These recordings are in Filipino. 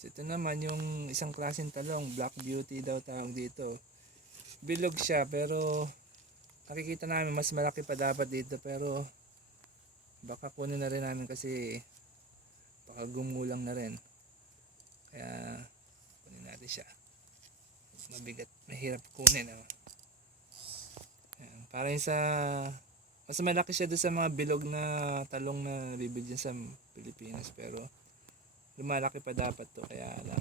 So ito naman yung isang klaseng talong, Black Beauty daw tawag dito. Bilog siya pero nakikita namin mas malaki pa dapat dito, pero baka kunin na rin namin kasi baka gumulang na rin. Kaya kunin natin siya. Mabigat, mahirap kunin. Ayan, para yung sa mas malaki siya doon sa mga bilog na talong na bibili sa Pilipinas, pero lumalaki pa dapat to, kaya lang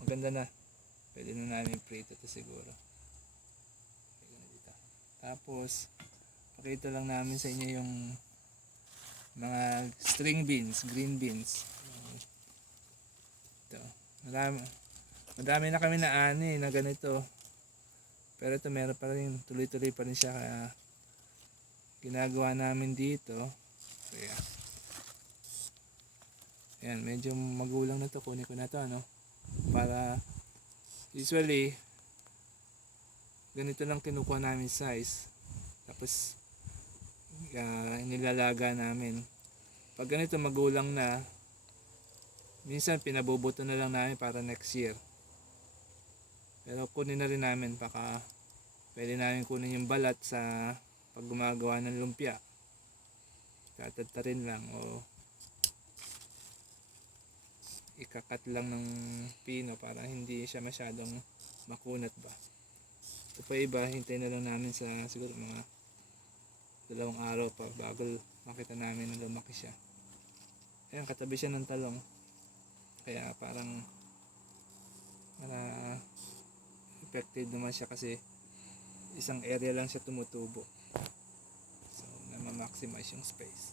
maganda na, pwede na namin prito to siguro. Tapos pakita lang namin sa inyo yung mga string beans, green beans. Ito, madami na kami na ani na ganito, pero ito meron pa rin, tuloy-tuloy pa rin siya, kaya ginagawa namin dito. So yan, medyo magulang na to, kunin ko na to para usually ganito lang kinukuha namin size, tapos nilalaga namin. Pag ganito magulang na, minsan pinabubuto na lang namin para next year, pero kunin na rin namin, baka pwede namin kunin yung balat sa pag gumagawa ng lumpia, tatadtarin lang o ikakat lang ng pino para hindi siya masyadong makunat ba. Ito pa iba, hintayin na lang namin sa siguro mga 2 araw pa bago makita namin na lumaki siya. Ayan, katabi siya ng talong, kaya parang effective naman siya kasi isang area lang siya tumutubo, so na ma-maximize yung space.